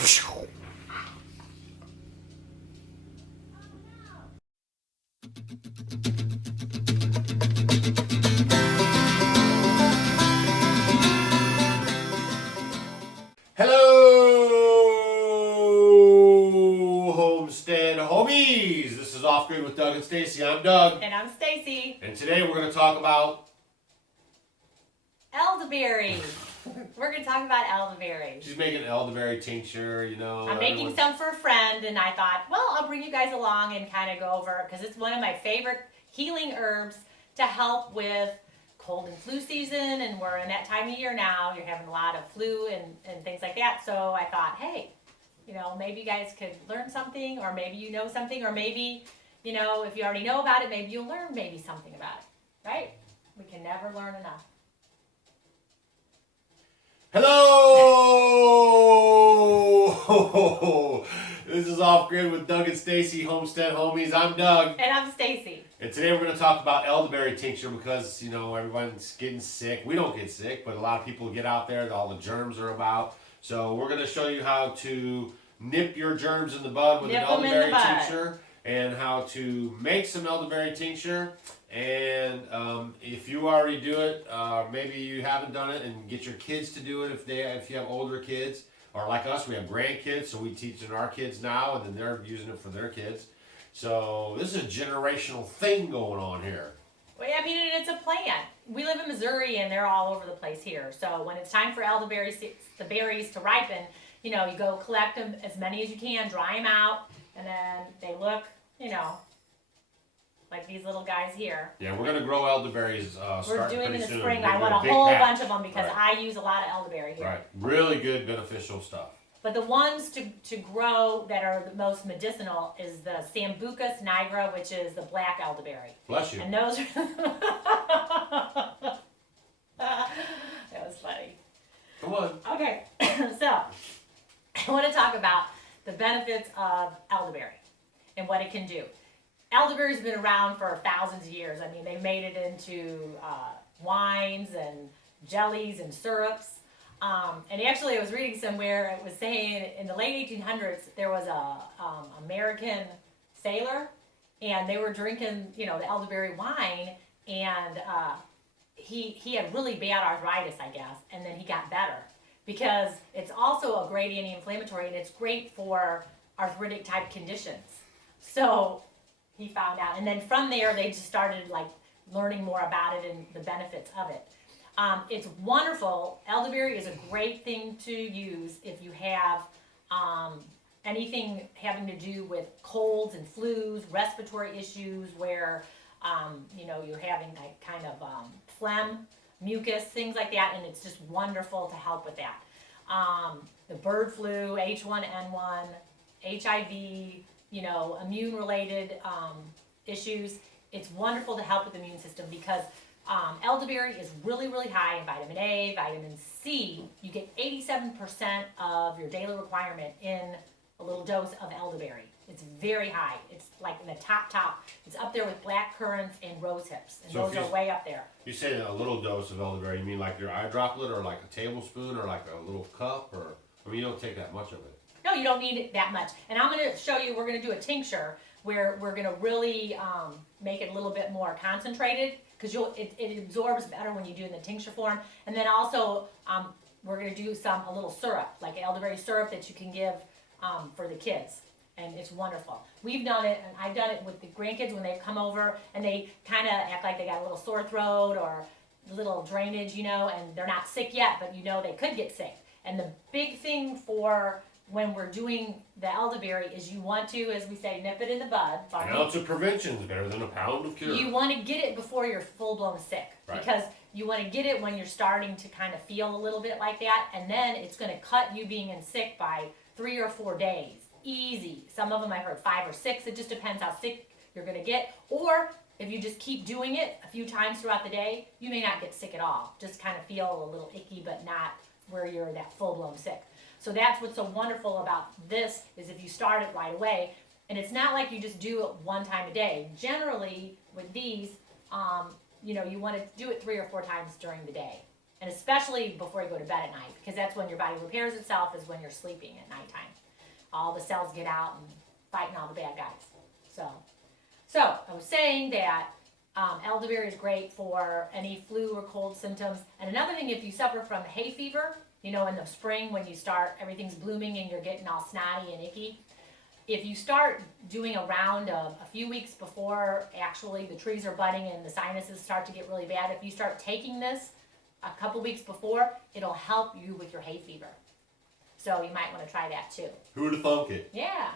Hello, homestead homies. This is Off Grid with Doug and Stacy. I'm Doug. And I'm Stacy. And today we're going to talk about elderberries. We're going to talk about elderberries. She's making elderberry tincture, you know. I'm making some for a friend, and I thought, well, I'll bring you guys along and kind of go over, because it's one of my favorite healing herbs to help with cold and flu season, and we're in that time of year now. You're having a lot of flu and things like that. So I thought, hey, you know, maybe you guys could learn something, or maybe you know something, or maybe, you know, if you already know about it, maybe you'll learn maybe something about it, right? We can never learn enough. Hello! This is Off Grid with Doug and Stacy, homestead homies. I'm Doug. And I'm Stacy. And today we're going to talk about elderberry tincture because, you know, everyone's getting sick. We don't get sick, but a lot of people get out there that all the germs are about. So we're going to show you how to nip your germs in the bud with an elderberry tincture, and how to make some elderberry tincture. And if you already do it, maybe you haven't done it, and get your kids to do it if you have older kids. Or like us, we have grandkids, so we teach it our kids now, and then they're using it for their kids. So this is a generational thing going on here. Well, I mean, it's a plant. We live in Missouri, and they're all over the place here. So when it's time for elderberries, the berries to ripen, you know, you go collect them, as many as you can, dry them out, and then they look, you know, like these little guys here. Yeah, we're gonna grow elderberries. We're doing in the soon. spring. I want a whole bunch of them because I use a lot of elderberry here. Right, really good, beneficial stuff. But the ones to grow that are the most medicinal is the SAMBUCUS nigra, which is the black elderberry. Bless you. And those are that was funny. Come on. Okay, so I want to talk about the benefits of elderberry and what it can do. Elderberry's been around for thousands of years. I mean, they made it into wines and jellies and syrups. And actually, I was reading somewhere, it was saying in the late 1800s, there was a American sailor, and they were drinking, you know, the elderberry wine, and he had really bad arthritis, I guess, and then he got better because it's also a great anti-inflammatory, and it's great for arthritic type conditions. So he found out, and then from there they just started like learning more about it and the benefits of it. It's wonderful. Elderberry is a great thing to use if you have anything having to do with colds and flus, respiratory issues where you know, you're having like kind of phlegm, mucus, things like that, and it's just wonderful to help with that. The bird flu, H1N1, HIV, you know, immune-related issues. It's wonderful to help with the immune system because elderberry is really, really high in vitamin A, vitamin C. You get 87% of your daily requirement in a little dose of elderberry. It's very high. It's like in the top. It's up there with black currants and rose hips, and so those are way up there. You say a little dose of elderberry, you mean like your eye droplet, or like a tablespoon, or like a little cup, or I mean, you don't take that much of it. No, you don't need it that much. And I'm going to show you, we're going to do a tincture where we're going to really make it a little bit more concentrated because it absorbs better when you do it in the tincture form. And then also we're going to do a little syrup, like elderberry syrup that you can give for the kids. And it's wonderful. We've done it, and I've done it with the grandkids when they've come over and they kind of act like they got a little sore throat or a little drainage, you know, and they're not sick yet, but you know they could get sick. And the big thing for when we're doing the elderberry is you want to, as we say, nip it in the bud. An ounce of prevention is better than a pound of cure. You want to get it before you're full-blown sick. Right. Because you want to get it when you're starting to kind of feel a little bit like that, and then it's going to cut you being in sick by 3 or 4 days. Easy. Some of them I've heard 5 or 6. It just depends how sick you're going to get. Or if you just keep doing it a few times throughout the day, you may not get sick at all. Just kind of feel a little icky, but not where you're that full-blown sick. So that's what's so wonderful about this is if you start it right away, and it's not like you just do it one time a day. Generally, with these, you know, you want to do it 3 or 4 times during the day. And especially before you go to bed at night, because that's when your body repairs itself, is when you're sleeping at nighttime. All the cells get out and fighting all the bad guys. So I was saying that elderberry is great for any flu or cold symptoms. And another thing, if you suffer from hay fever, you know, in the spring when you start, everything's blooming and you're getting all snotty and icky. If you start doing a round of a few weeks before actually the trees are budding and the sinuses start to get really bad, if you start taking this a couple weeks before, it'll help you with your hay fever. So you might want to try that too. Who would have thunk it? Yeah,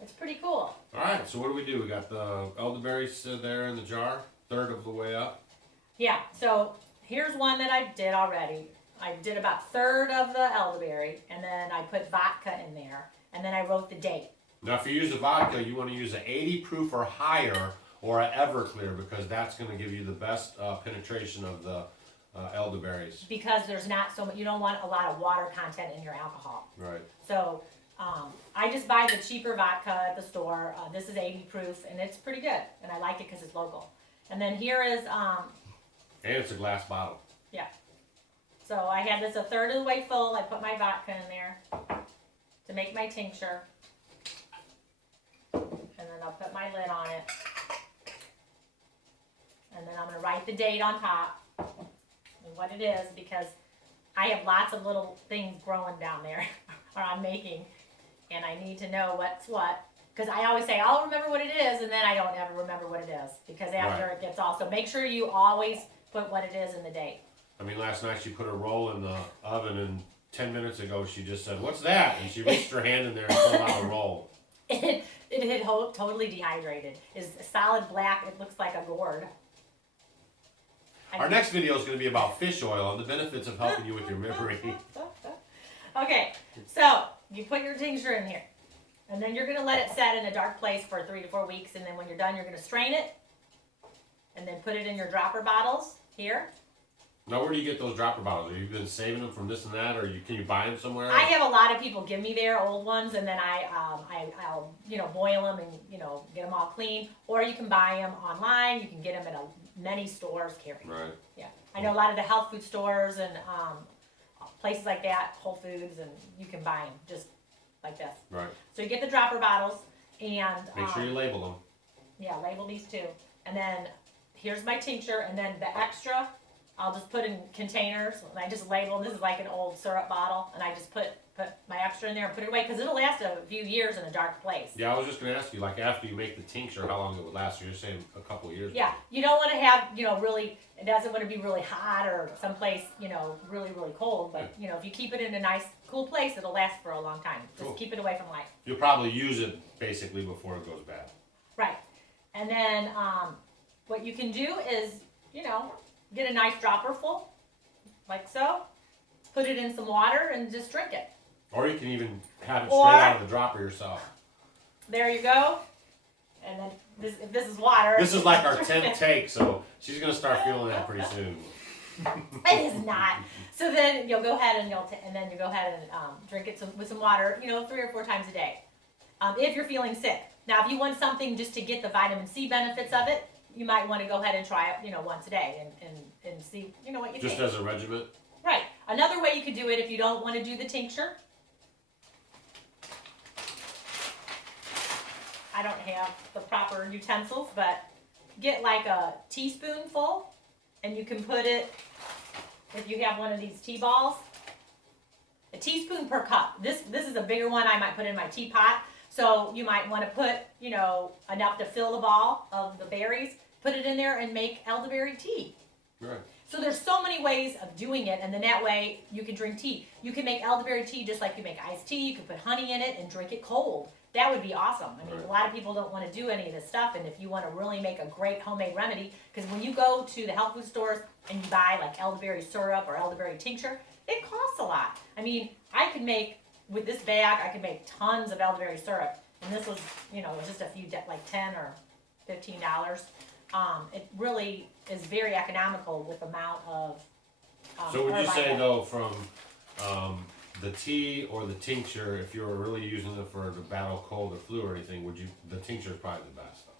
it's pretty cool. All right, so what do we do? We got the elderberries there in the jar, third of the way up. Yeah, so here's one that I did already. I did about third of the elderberry, and then I put vodka in there, and then I wrote the date. Now, if you use a vodka, you want to use an 80 proof or higher, or an Everclear, because that's going to give you the best penetration of the elderberries. Because there's not so much, you don't want a lot of water content in your alcohol. Right. So I just buy the cheaper vodka at the store. This is 80 proof, and it's pretty good, and I like it because it's local. And then here is And it's a glass bottle. yeah. So I had this a third of the way full. I put my vodka in there to make my tincture. And then I'll put my lid on it. And then I'm going to write the date on top and what it is, because I have lots of little things growing down there, or I'm making, and I need to know what's what. Because I always say, I'll remember what it is, and then I don't ever remember what it is. Because after Right. it gets all, so make sure you always put what it is in the date. I mean, last night she put a roll in the oven, and 10 minutes ago she just said, "What's that?" And she reached her hand in there and pulled out a roll. It had totally dehydrated. It's solid black. It looks like a gourd. Our next video is going to be about fish oil and the benefits of helping you with your memory. Okay, so you put your tincture in here, and then you're going to let it set in a dark place for 3 to 4 weeks, and then when you're done, you're going to strain it, and then put it in your dropper bottles here. Now, where do you get those dropper bottles? Have you been saving them from this and that, or can you buy them somewhere? I have a lot of people give me their old ones, and then I'll boil them and get them all clean, or you can buy them online. You can get them at many stores carry. Right. Yeah, I know a lot of the health food stores and places like that, Whole Foods, and you can buy them just like this. Right. So you get the dropper bottles, and Make sure you label them. yeah, label these too. And then here's my tincture, and then the extra, I'll just put in containers, and I just label them. This is like an old syrup bottle, and I just put my extra in there and put it away, because it'll last a few years in a dark place. Yeah, I was just going to ask you, like, after you make the tincture, how long it would last? You're saying a couple of years. Yeah, you don't want to have, really, it doesn't want to be really hot or someplace, really, really cold. But, if you keep it in a nice, cool place, it'll last for a long time. Just Cool. keep it away from light. You'll probably use it, basically, before it goes bad. Right. And then what you can do is, get a nice dropper full, like so. Put it in some water and just drink it. Or you can even have it Or- straight out of the dropper yourself. There you go. And then if this is water. This is like our 10th take, so she's going to start feeling that pretty soon. It is not. So then you'll go ahead and you go ahead and drink it with some water, 3 or 4 times a day. If you're feeling sick. Now, if you want something just to get the vitamin C benefits of it, you might want to go ahead and try it, once a day and see, what you Just think. as a regiment. Right. Another way you could do it if you don't want to do the tincture. I don't have the proper utensils, but get like a teaspoonful, and you can put it, if you have one of these tea balls, a teaspoon per cup. This is a bigger one. I might put in my teapot. So you might want to put, enough to fill the ball of the berries, put it in there and make elderberry tea. Right. So there's so many ways of doing it, and then that way you can drink tea. You can make elderberry tea just like you make iced tea. You can put honey in it and drink it cold. That would be awesome. I mean, Right. a lot of people don't want to do any of this stuff, and if you want to really make a great homemade remedy, because when you go to the health food stores and you buy like elderberry syrup or elderberry tincture, it costs a lot. I mean, I could make, with this bag, I could make tons of elderberry syrup, and this was, it was just a few, like $10 or $15. It really is very economical with the amount of So would you herb I say, get. though, from the tea or the tincture, if you were really using it for the battle cold or flu or anything, the tincture is probably the best, though?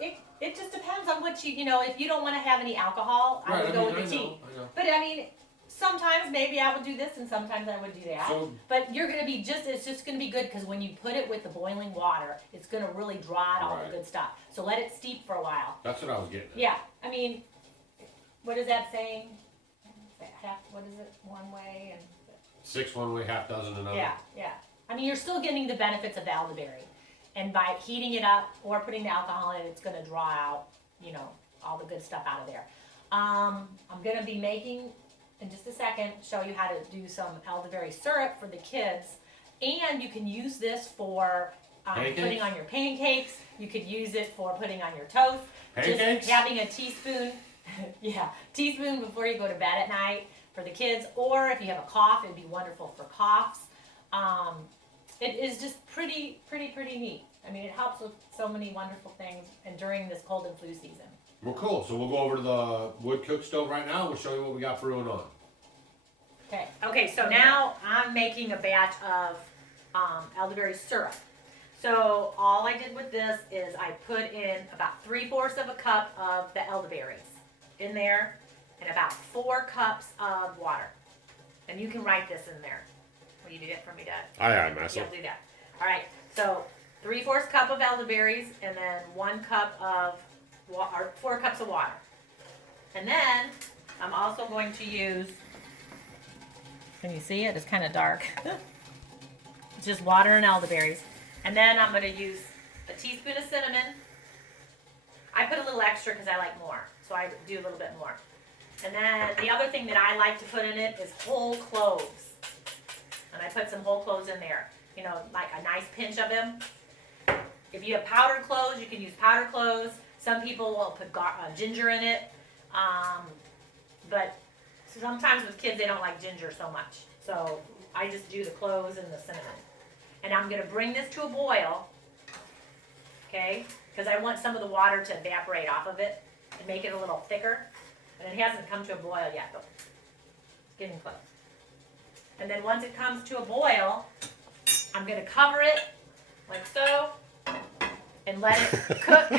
it just depends on what you know. If you don't want to have any alcohol, I would go with the tea. I know. But I mean, sometimes maybe I would do this, and sometimes I would do that. So, but you're gonna be it's just gonna be good because when you put it with the boiling water, it's gonna really draw out all the good stuff. So let it steep for a while. that's what I was getting at. Yeah, I mean, what is that saying? What is it? One way and 6 one way, half dozen another. yeah. I mean, you're still getting the benefits of the elderberry, and by heating it up or putting the alcohol in it, it's gonna draw out, you know, all the good stuff out of there. I'm gonna be making in just a second, show you how to do some elderberry syrup for the kids, and you can use this for putting on your pancakes. You could use it for putting on your toast. Pancakes? Just having a teaspoon, teaspoon before you go to bed at night for the kids, or if you have a cough, it'd be wonderful for coughs. It is just pretty neat. I mean, it helps with so many wonderful things, and during this cold and flu season. Well, cool. So we'll go over to the wood cook stove right now. We'll show you what we got brewing on. Okay, so now I'm making a batch of elderberry syrup. So all I did with this is I put in about 3/4 of a cup of the elderberries in there, and about 4 cups of water. And you can write this in there. Will you do that for me, Dad? Aye, Master. Yeah, I'll do that. All right, so 3/4 cup of elderberries, and then 1 cup of or 4 cups of water. And then I'm also going to use, can you see it? It's kind of dark. It's just water and elderberries. And then I'm going to use a teaspoon of cinnamon. I put a little extra because I like more, so I do a little bit more. And then the other thing that I like to put in it is whole cloves. And I put some whole cloves in there. You know, like a nice pinch of them. If you have powdered cloves, you can use powdered cloves. Some people will put ginger in it. But sometimes with kids, they don't like ginger so much. So I just do the cloves and the cinnamon. And I'm going to bring this to a boil, okay? Because I want some of the water to evaporate off of it and make it a little thicker. And it hasn't come to a boil yet, but it's getting close. And then once it comes to a boil, I'm going to cover it like so and let it cook.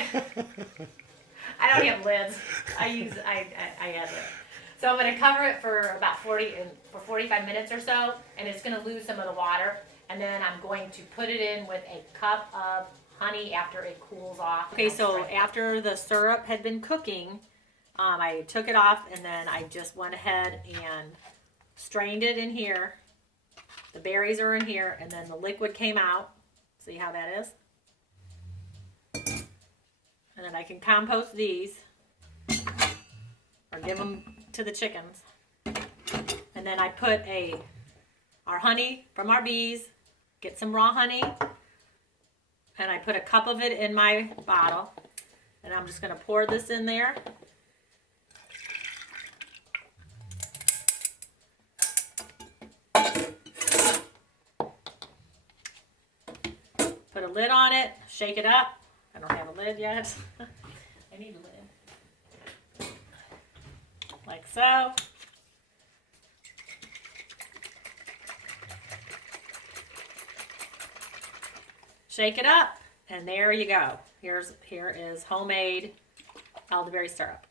I don't have lids. I have it. So I'm going to cover it for about 45 minutes or so, and it's going to lose some of the water. And then I'm going to put it in with a cup of honey after it cools off. Okay, so after the syrup had been cooking, I took it off, and then I just went ahead and strained it in here. The berries are in here, and then the liquid came out. See how that is? And then I can compost these or give them to the chickens. And then I put our honey from our bees, get some raw honey, and I put a cup of it in my bottle. And I'm just going to pour this in there. Put a lid on it, shake it up. I don't have a lid yet. I need a lid. Like so. Shake it up, and there you go. Here is homemade elderberry syrup.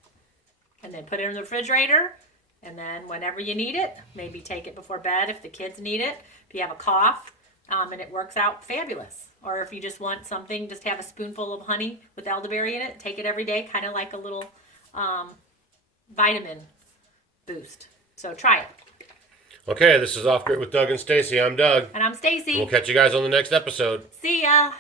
And then put it in the refrigerator, and then whenever you need it, maybe take it before bed if the kids need it. If you have a cough, and it works out fabulous. Or if you just want something, just have a spoonful of honey with elderberry in it. Take it every day, kind of like a little vitamin boost. So try it. Okay, this is Off Grid with Doug and Stacy. I'm Doug. And I'm Stacy. We'll catch you guys on the next episode. See ya.